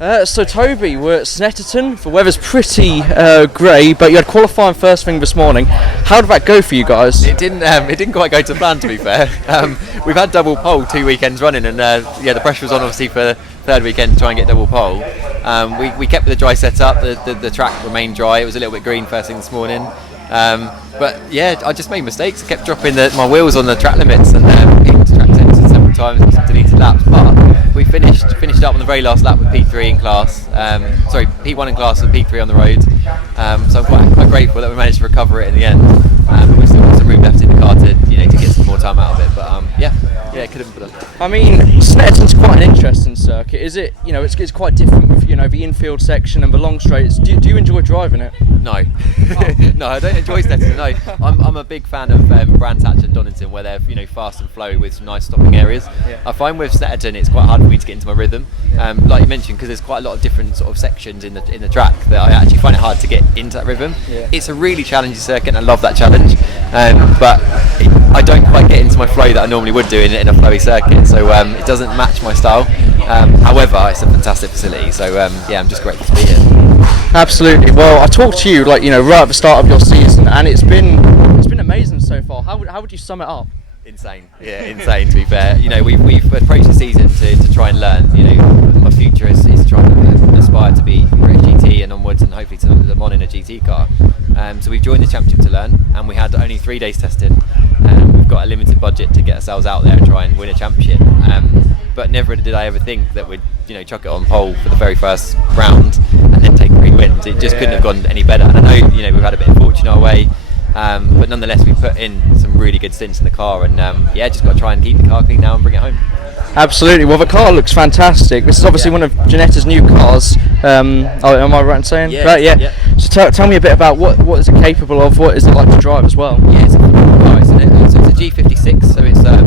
So Toby, we're at Snetterton. The weather's pretty grey, but you had qualifying first thing this morning. How did that go for you guys? It didn't quite go to plan, to be fair. We've had double pole 2 weekends running, and the pressure was on obviously for the third weekend to try and get double pole. We kept with the dry setup. The track remained dry. It was a little bit green first thing this morning. But yeah, I just made mistakes. I kept dropping my wheels on the track limits and hitting track sensors several times and deleted laps. But we finished up on the very last lap with P3 in class. P1 in class with P3 on the road. So I'm quite grateful that we managed to recover it in the end. But we've still got some room left in the car to get some more time out of it. But it could have been done. I mean, Snetterton's quite an interesting circuit. Is it? It's quite different with the infield section and the long straights. Do you enjoy driving it? No, no, I don't enjoy Snetterton. No, I'm a big fan of Brands Hatch and Donington, where they're fast and flowy with some nice stopping areas. Yeah. I find with Snetterton it's quite hard for me to get into my rhythm. Like you mentioned, because there's quite a lot of different sort of sections in the track that I actually find it hard to get into that rhythm. Yeah. It's a really challenging circuit, and I love that challenge. But I don't quite get into my flow that I normally would do in a flowy circuit, so it doesn't match my style. However, it's a fantastic facility, so I'm just grateful to be here. Absolutely. Well, I talked to you right at the start of your season, and it's been amazing so far. How would you sum it up? Insane. Yeah, insane. To be fair, we've approached the season to try and learn. My future is trying to aspire to be British GT and onwards, and hopefully to Le Mans in a GT car. So we've joined the championship to learn, and we had only 3 days testing. We've got a limited budget to get ourselves out there and try and win a championship. But never did I ever think that we'd chuck it on pole for the very first round and then take 3 wins. It just couldn't have gone any better. And I know we've had a bit of fortune our way. But nonetheless, we put in some really good stints in the car, and just got to try and keep the car clean now and bring it home. Absolutely. Well, the car looks fantastic. This is obviously one of Ginetta's new cars. Am I right in saying? Yeah. Right. Yeah. So tell me a bit about what is it capable of. What is it like to drive as well? Yeah, it's a car, isn't it? So it's a G56. So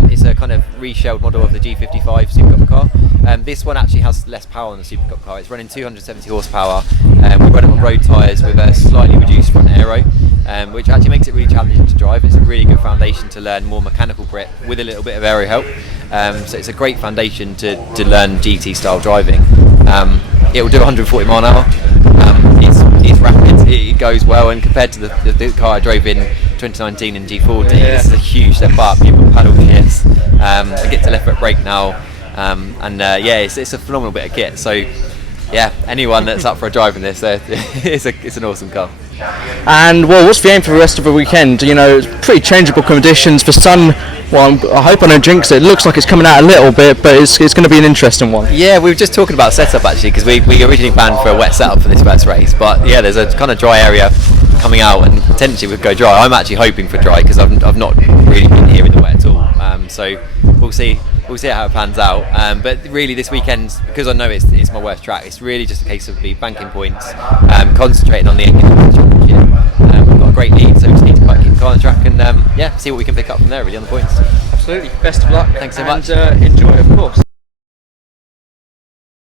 it's a kind of reshelled model of the G55 Super Cup car. This one actually has less power than the Super Cup car. It's running 270 horsepower. We run it on road tyres with a slightly reduced front aero, which actually makes it really challenging to drive. It's a really good foundation to learn more mechanical grip with a little bit of aero help. So it's a great foundation to learn GT style driving. It will do 140 mile an hour. It's rapid. It goes well, and compared to the car I drove in 2019 in G40, this is a huge step up. You've got paddle kits. I get to left foot brake now, it's a phenomenal bit of kit. So anyone that's up for a drive in this, it's an awesome car. And well, what's the aim for the rest of the weekend? It's pretty changeable conditions. The sun, I hope I don't jinx it. It looks like it's coming out a little bit, but it's going to be an interesting one. Yeah, we were just talking about setup actually, because we originally planned for a wet setup for this first race, but there's a kind of dry area coming out, and potentially we'd go dry. I'm actually hoping for dry because I've not really been here in the wet at all. So we'll see how it pans out. But really this weekend, because I know it's my worst track, it's really just a case of me banking points, concentrating on the end of the championship. We've got a great lead, so we just need to keep the car on the track and see what we can pick up from there really on the points. Absolutely. Best of luck. Thanks so much. And enjoy, of course.